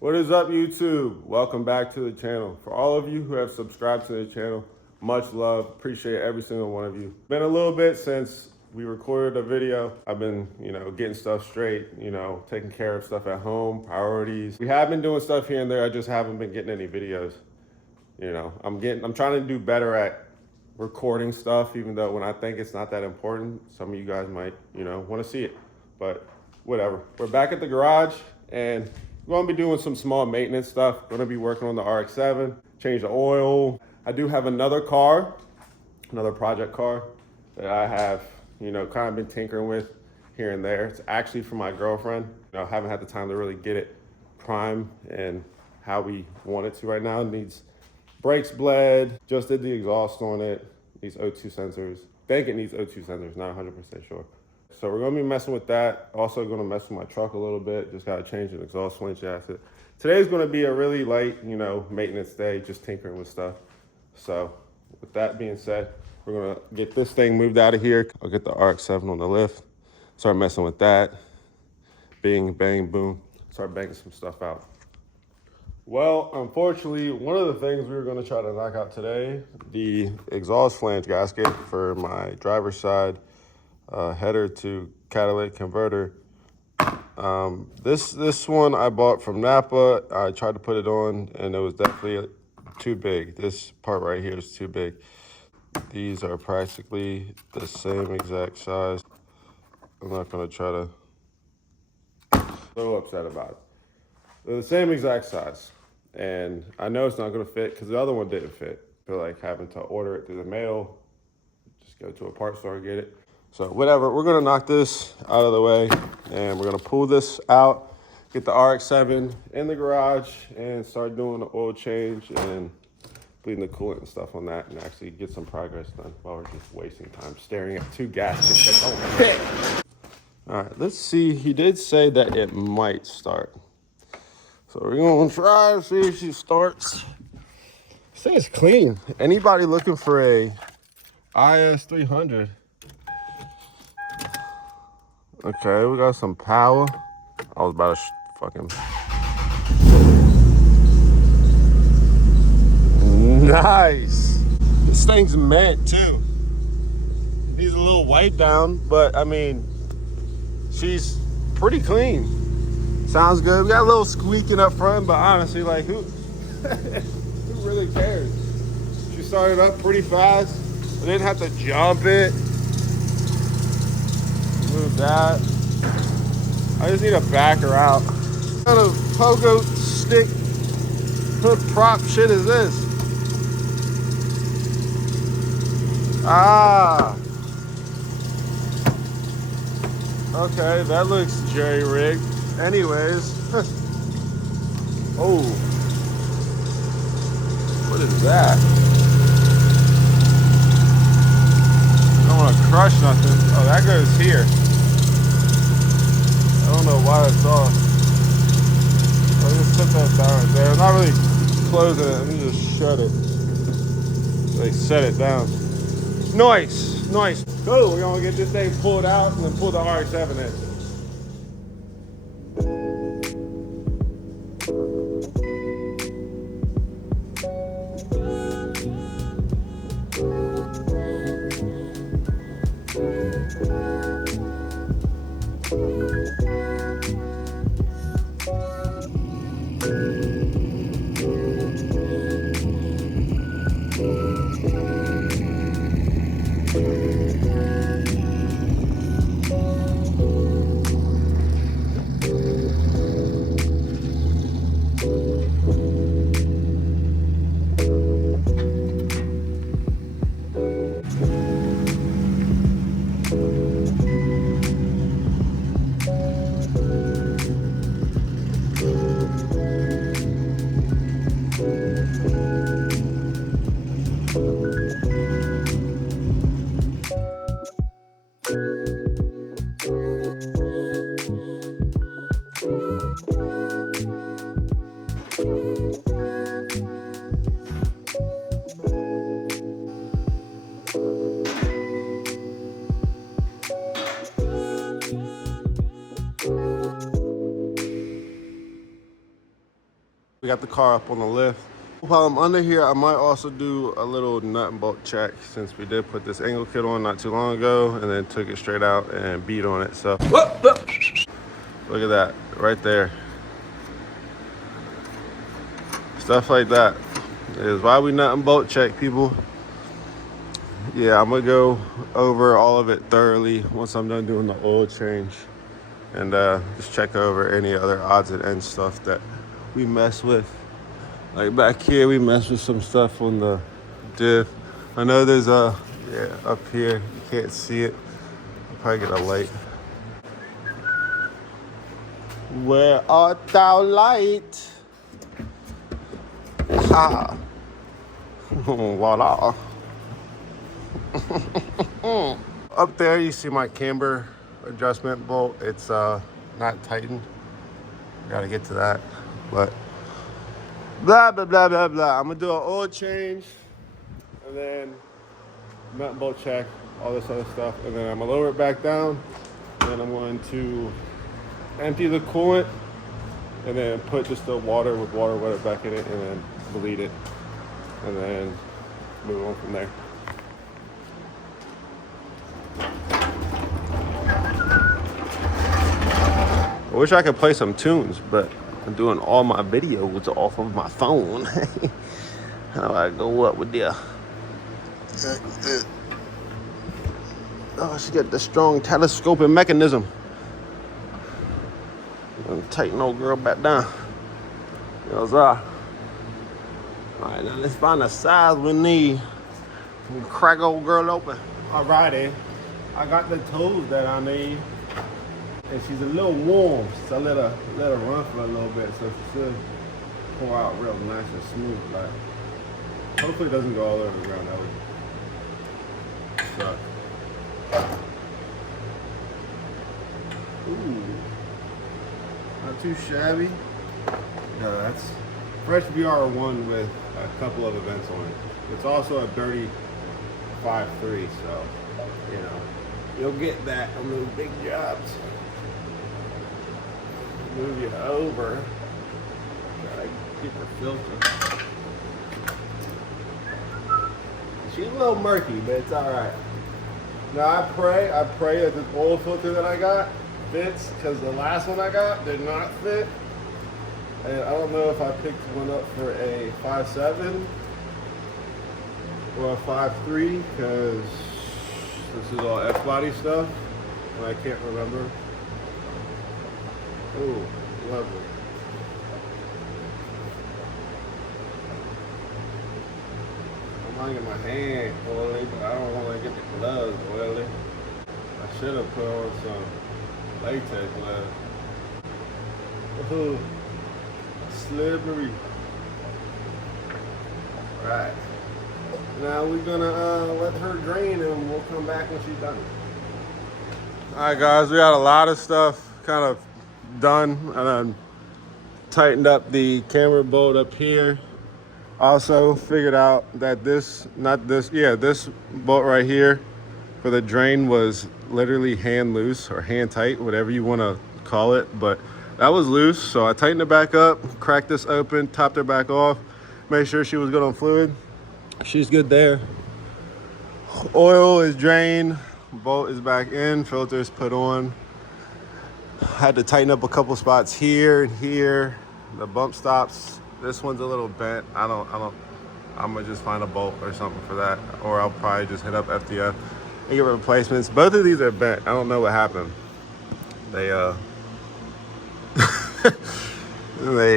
What is up, YouTube? Welcome back to the channel. For all of you who have subscribed to the channel, much love. Appreciate every single one of you. Been a little bit since we recorded a video. I've been, getting stuff straight, taking care of stuff at home, priorities. We have been doing stuff here and there. I just haven't been getting any videos. I'm trying to do better at recording stuff, even though when I think it's not that important, some of you guys might, want to see it. But whatever. We're back at the garage and we're gonna be doing some small maintenance stuff. Gonna be working on the RX-7, change the oil. I do have another car, another project car that I have, kind of been tinkering with here and there. It's actually for my girlfriend. Haven't had the time to really get it prime and how we want it to right now. It needs brakes bled, just did the exhaust on it, needs O2 sensors. I think it needs O2 sensors, not 100% sure. So we're gonna be messing with that. Also gonna mess with my truck a little bit. Just gotta change an exhaust switch after. Today's gonna be a really light, maintenance day, just tinkering with stuff. So with that being said, we're gonna get this thing moved out of here. I'll get the RX-7 on the lift, start messing with that. Bing, bang, boom, start banging some stuff out. Well, unfortunately, one of the things we were gonna try to knock out today, the exhaust flange gasket for my driver's side header to catalytic converter. This one I bought from Napa. I tried to put it on and it was definitely too big. This part right here is too big. These are practically the same exact size. I'm not gonna try to, a little upset about it. They're the same exact size. And I know it's not gonna fit because the other one didn't fit. I feel like having to order it through the mail, just go to a parts store and get it. So whatever, we're gonna knock this out of the way and we're gonna pull this out, get the RX-7 in the garage and start doing the oil change and bleeding the coolant and stuff on that and actually get some progress done while we're just wasting time staring at two gaskets that don't fit. All right, let's see. He did say that it might start. So we're gonna try to see if she starts. Say it's clean. Anybody looking for a IS300? Okay, we got some power. I was about to fucking... Nice. This thing's mint too. Needs a little wipe down, but I mean, she's pretty clean. Sounds good. We got a little squeaking up front, but honestly, like who really cares? She started up pretty fast. I didn't have to jump it. Move that. I just need to back her out. What kind of pogo stick hook prop shit is this? Ah. Okay, that looks jerry-rigged. Anyways. Oh. What is that? I don't want to crush nothing. Oh, that goes here. I don't know why it's off. I'll just put that down right there. I'm not really closing it. Let me just shut it. Like set it down. Nice, nice. Cool, we're gonna get this thing pulled out and then pull the RX-7 in. We got the car up on the lift. While I'm under here, I might also do a little nut and bolt check since we did put this angle kit on not too long ago and then took it straight out and beat on it. So look at that right there. Stuff like that is why we nut and bolt check, people. Yeah, I'm gonna go over all of it thoroughly once I'm done doing the oil change and just check over any other odds and ends stuff that we mess with. Like back here, we mess with some stuff on the diff. I know there's a, yeah, up here, you can't see it. I'll probably get a light. Where art thou, light? Ha! Voila. Up there, you see my camber adjustment bolt. It's not tightened. Gotta get to that, but blah, blah, blah, blah, blah. I'm gonna do an oil change and then nut and bolt check, all this other stuff. And then I'm gonna lower it back down. And then I'm going to empty the coolant and then put just the water with water wetter back in it and then bleed it. And then move on from there. I wish I could play some tunes, but I'm doing all my videos off of my phone. How do I go up with there? Oh, she got the strong telescoping mechanism. And tighten old girl back down. Those are. All right, now let's find the size we need. We crack old girl open. Alrighty, I got the tools that I need. And she's a little warm, so I let her run for a little bit, so she should pour out real nice and smooth. Like, hopefully it doesn't go all over the ground. That would suck. Ooh, not too shabby. No, that's fresh VR1 with a couple of events on it. It's also a dirty 5.3, so you know you'll get that on those big jobs. Move you over. Gotta get the filter. She's a little murky, but it's alright. Now I pray that this oil filter that I got fits, because the last one I got did not fit. And I don't know if I picked one up for a 5.7 or a 5.3, because this is all F-body stuff, and I can't remember. Oh, lovely. I'm gonna get my hand oily, but I don't want to get the gloves oily. I should have put on some latex gloves. Oh, slippery. Right. Now we're gonna let her drain and we'll come back when she's done. Alright guys, we got a lot of stuff kind of done and then tightened up the camera bolt up here. Also figured out that this bolt right here for the drain was literally hand loose or hand tight, whatever you want to call it, but that was loose, so I tightened it back up, cracked this open, topped her back off, made sure she was good on fluid. She's good there. Oil is drained, bolt is back in, filter is put on. Had to tighten up a couple spots here and here. The bump stops. This one's a little bent. I'm gonna just find a bolt or something for that, or I'll probably just hit up FDF and get replacements. Both of these are bent. I don't know what happened. They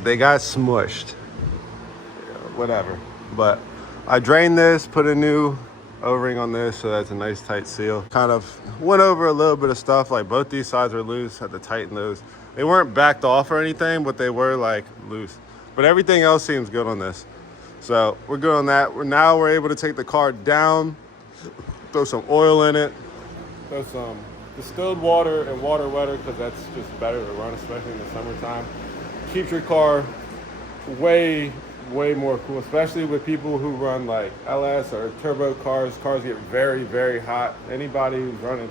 they got smushed. Whatever. But I drained this, put a new O-ring on this, so that's a nice tight seal. Kind of went over a little bit of stuff, like both these sides were loose, had to tighten those. They weren't backed off or anything, but they were like loose. But everything else seems good on this. So we're good on that. Now we're able to take the car down, throw some oil in it, throw some distilled water and water wetter, because that's just better to run, especially in the summertime. Keeps your car way more cool, especially with people who run like LS or turbo cars. Cars get very, very hot. Anybody who's running,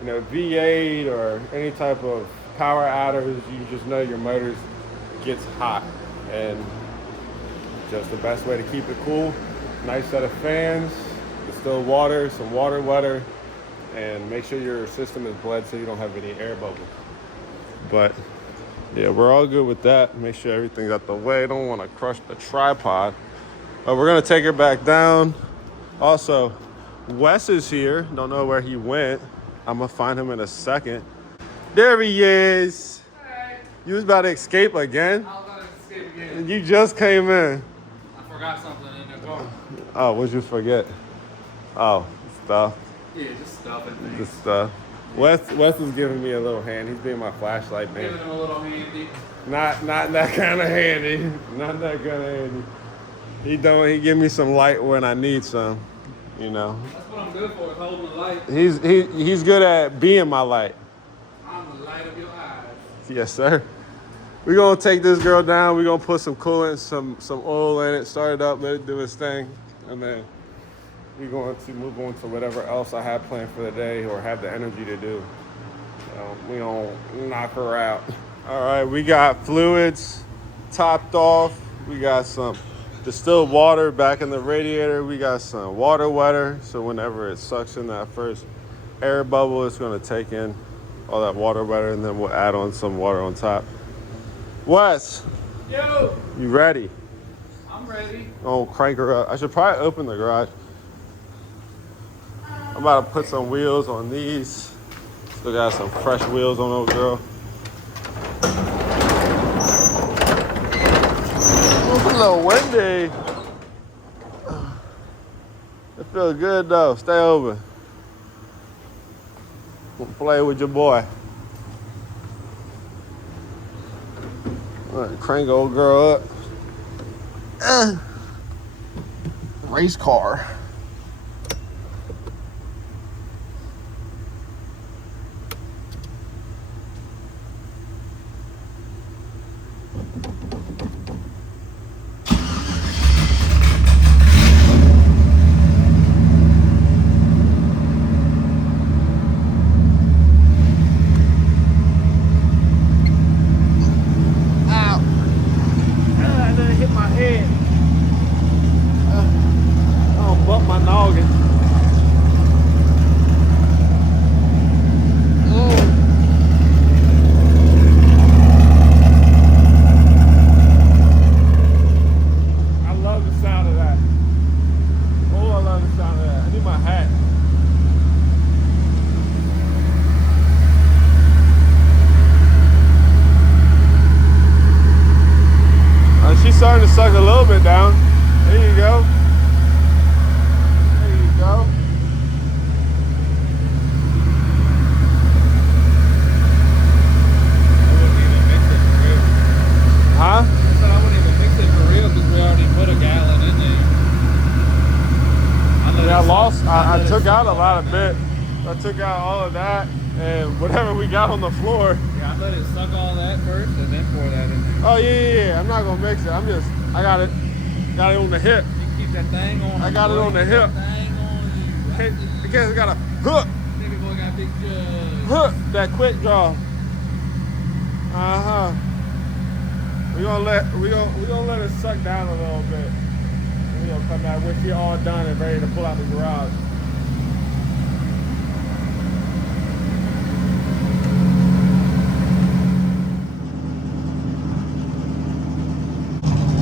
you know, V8 or any type of power adders, you just know your motors gets hot. and just the best way to keep it cool. Nice set of fans, distilled water, some water wetter, and make sure your system is bled so you don't have any air bubbles. But yeah, we're all good with that. Make sure everything's out the way. Don't want to crush the tripod. We're gonna take her back down. Also, Wes is here. Don't know where he went. I'm gonna find him in a second. There he is. Hey. You was about to escape again? I was about to escape again. You just came in. I forgot something in the car. Oh, what'd you forget? Oh, stuff. Yeah, just stuff and things. Just stuff. Wes is giving me a little hand. He's being my flashlight man. Giving him a little handy. Not that kind of handy. Not that kind of handy. He give me some light when I need some, you know. That's what I'm good for, is holding the light. He's good at being my light. I'm the light of your eyes. Yes, sir. We're gonna take this girl down. We're gonna put some coolant, some oil in it, start it up, let it do its thing, and then we're going to move on to whatever else I have planned for the day or have the energy to do. We don't knock her out. All right, we got fluids topped off. We got some distilled water back in the radiator. We got some water wetter, so whenever it sucks in that first air bubble, it's gonna take in all that water wetter, and then we'll add on some water on top. Wes, Yo! you ready? I'm ready. Oh, crank her up. I should probably open the garage. I'm about to put some wheels on these. Still got some fresh wheels on those, girl. It's a little windy. It feels good though. Stay over. Play with your boy. All right, crank old girl up. Race car. Starting to suck a little bit down. There you go. There you go. I wouldn't even mix it for real. Huh? I said I wouldn't even mix it for real because we already put a gallon in there. I took out a lot of bit. I took out all of that and whatever we got on the floor. Yeah, I let it suck all that first and then pour that in there. Oh yeah. I'm not gonna mix it. I got it on the hip. You keep that thing on. I got it on the hip. Thing on you. I guess I got a hook. Nigga boy got big judge. That quick draw. We gonna let it suck down a little bit. We gonna come back with you all done and ready to pull out the garage.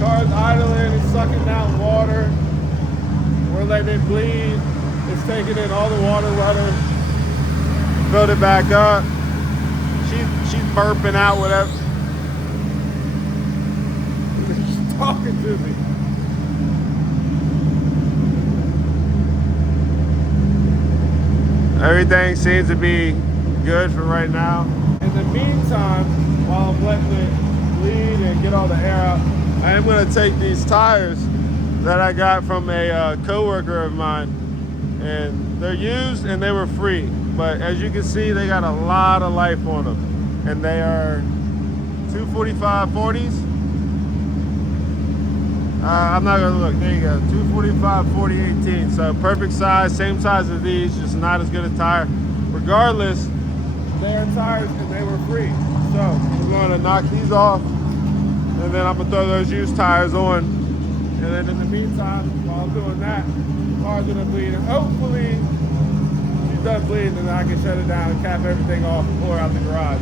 Car's idling, it's sucking down water. We're letting it bleed. It's taking in all the water wetter. Filled it back up. She's burping out whatever. She's talking to me. Everything seems to be good for right now. In the meantime, while I'm letting it bleed and get all the air out, I am going to take these tires that I got from a coworker of mine, and they're used and they were free, but as you can see, they got a lot of life on them, and they are 245 40s. I'm not gonna look. There you go, 245 40 18. So perfect size, same size as these, just not as good a tire. Regardless, they are tires and they were free. So we're going to knock these off. and then I'm gonna throw those used tires on. And then in the meantime, while I'm doing that, the car's gonna bleed. And hopefully, she's done bleeding, and I can shut it down and cap everything off and pull her out the garage.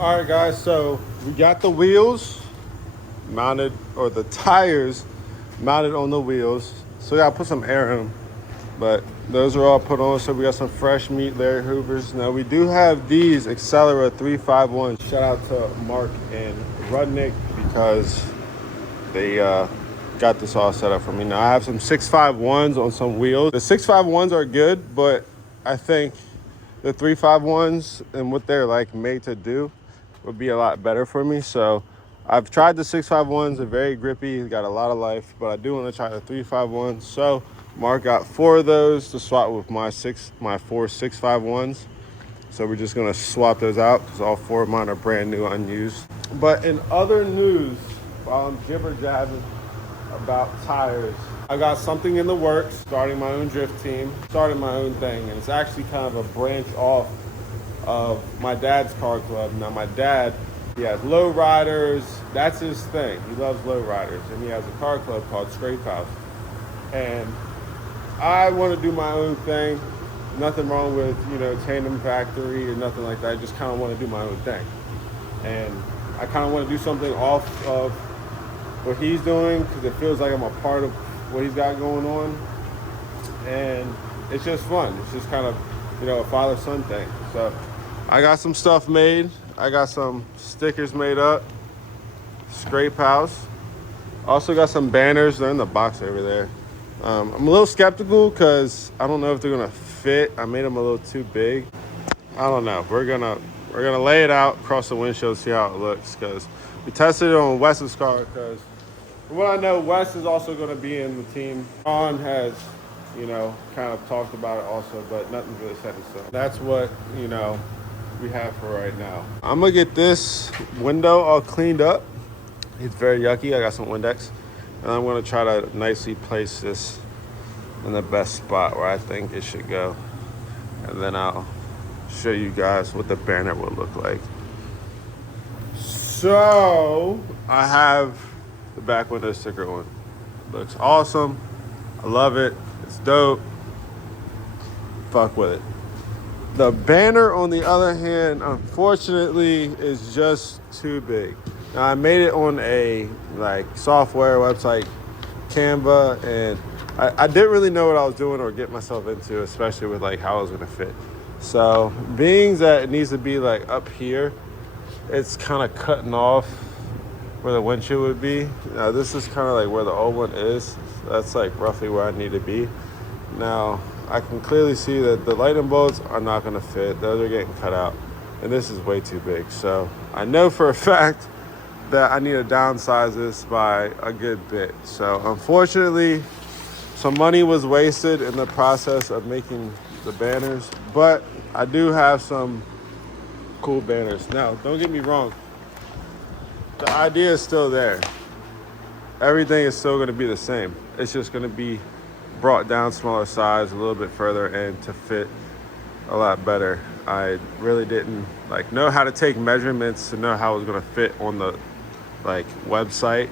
All right, guys, so we got the wheels mounted, or the tires mounted on the wheels. So we gotta put some air in them. But those are all put on, so we got some fresh meat Larry Hoovers. Now we do have these Accelera 351. Shout out to Mark and Rudnick because they got this all set up for me. Now I have some 651s on some wheels. The 651s are good, but I think the 351s and what they're like made to do would be a lot better for me. So I've tried the 651s, they're very grippy, got a lot of life, but I do want to try the 351s. So Mark got 4 of those to swap with my 4 651s. So we're just gonna swap those out because all 4 of mine are brand new, unused. But in other news, while I'm jibber jabbing about tires, I got something in the works, starting my own drift team, starting my own thing, and it's actually kind of a branch off of my dad's car club. Now my dad, he has low riders, that's his thing. He loves low riders, and he has a car club called Scrape House. And I want to do my own thing. Nothing wrong with, Tandem Factory or nothing like that. I just kind of want to do my own thing. And I kind of want to do something off of what he's doing because it feels like I'm a part of what he's got going on. And it's just fun. It's just kind of, a father-son thing. So I got some stuff made. I got some stickers made up. Scrape House. Also got some banners. They're in the box over there. I'm a little skeptical because I don't know if they're gonna fit. I made them a little too big. I don't know. We're gonna lay it out across the windshield, see how it looks, because we tested it on Wes's car. Because from what I know, Wes is also gonna be in the team. Ron has, kind of talked about it also, but nothing's really set in stone. That's what we have for right now. I'm gonna get this window all cleaned up. It's very yucky. I got some Windex. And I'm gonna try to nicely place this in the best spot where I think it should go. And then I'll show you guys what the banner will look like. So I have the back window sticker on. Looks awesome. I love it. It's dope. Fuck with it. The banner, on the other hand, unfortunately, is just too big. Now, I made it on a software website, Canva, and I didn't really know what I was doing or get myself into, especially with how it was gonna fit. So, being that it needs to be up here, it's kind of cutting off where the windshield would be. Now, this is kind of where the old one is. That's roughly where I need to be. Now, I can clearly see that the lightning bolts are not gonna fit. Those are getting cut out, and this is way too big. So, I know for a fact that I need to downsize this by a good bit. So unfortunately, some money was wasted in the process of making the banners, but I do have some cool banners. Now, don't get me wrong. The idea is still there. Everything is still gonna be the same. It's just gonna be brought down smaller size, a little bit further, and to fit a lot better. I really didn't know how to take measurements to know how it was gonna fit on the website,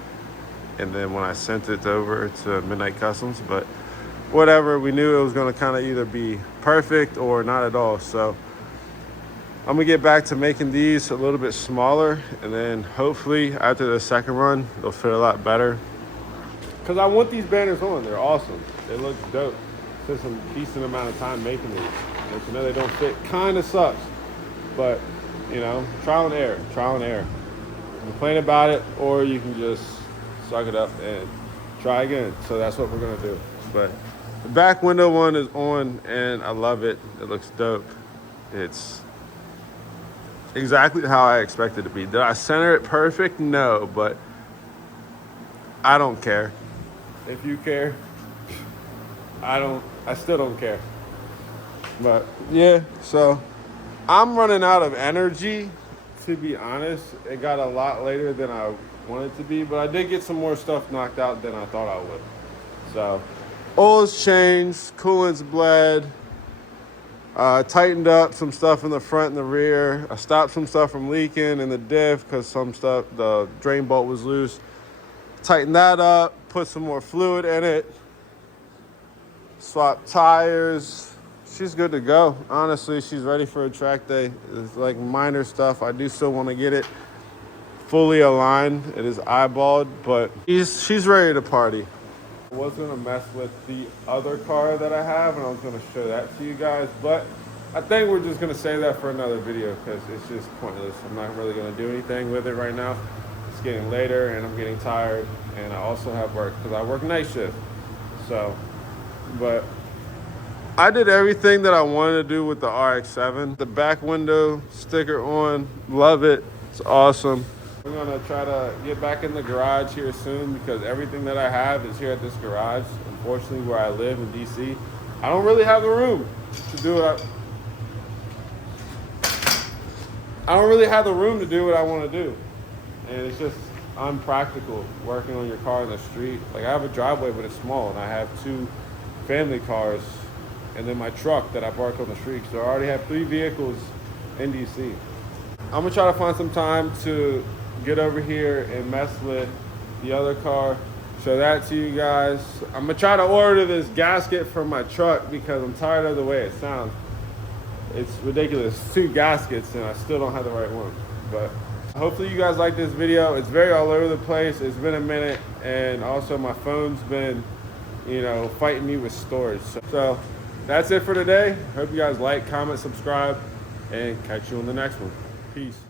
and then when I sent it over to Midnight Customs, but whatever, we knew it was going to kind of either be perfect or not at all. So I'm gonna get back to making these a little bit smaller, and then hopefully after the second run they'll fit a lot better, because I want these banners on. They're awesome, they look dope. Spent some decent amount of time making these, but they don't fit kind of sucks, but trial and error. Complain about it, or you can just suck it up and try again. So that's what we're gonna do. But the back window one is on, and I love it. It looks dope. It's exactly how I expected it to be. Did I center it perfect? No, but I don't care. If you care, I still don't care. But yeah, so I'm running out of energy. To be honest, it got a lot later than I wanted to be, but I did get some more stuff knocked out than I thought I would. So, oil's changed, coolant's bled, Tightened up some stuff in the front and the rear. I stopped some stuff from leaking in the diff because some stuff, the drain bolt was loose. Tightened that up, put some more fluid in it, swap tires. She's good to go. Honestly, she's ready for a track day. It's like minor stuff. I do still want to get it fully aligned. It is eyeballed, but she's ready to party. I was gonna mess with the other car that I have, and I was gonna show that to you guys, but I think we're just gonna save that for another video because it's just pointless. I'm not really gonna do anything with it right now. It's getting later and I'm getting tired, and I also have work because I work night shift. So, but I did everything that I wanted to do with the RX-7. The back window sticker on, love it. It's awesome. We're gonna try to get back in the garage here soon because everything that I have is here at this garage. Unfortunately, where I live in DC, I don't really have the room to do it. I don't really have the room to do what I want to do. And it's just unpractical working on your car in the street. Like, I have a driveway, but it's small, and I have 2 family cars and then my truck that I park on the street. So I already have 3 vehicles in DC. I'm gonna try to find some time to get over here and mess with the other car, show that to you guys. I'm gonna try to order this gasket for my truck because I'm tired of the way it sounds. It's ridiculous, 2 gaskets and I still don't have the right one. But hopefully you guys like this video. It's very all over the place. It's been a minute, and also my phone's been, fighting me with storage. So that's it for today. Hope you guys like, comment, subscribe, and catch you on the next one. Peace.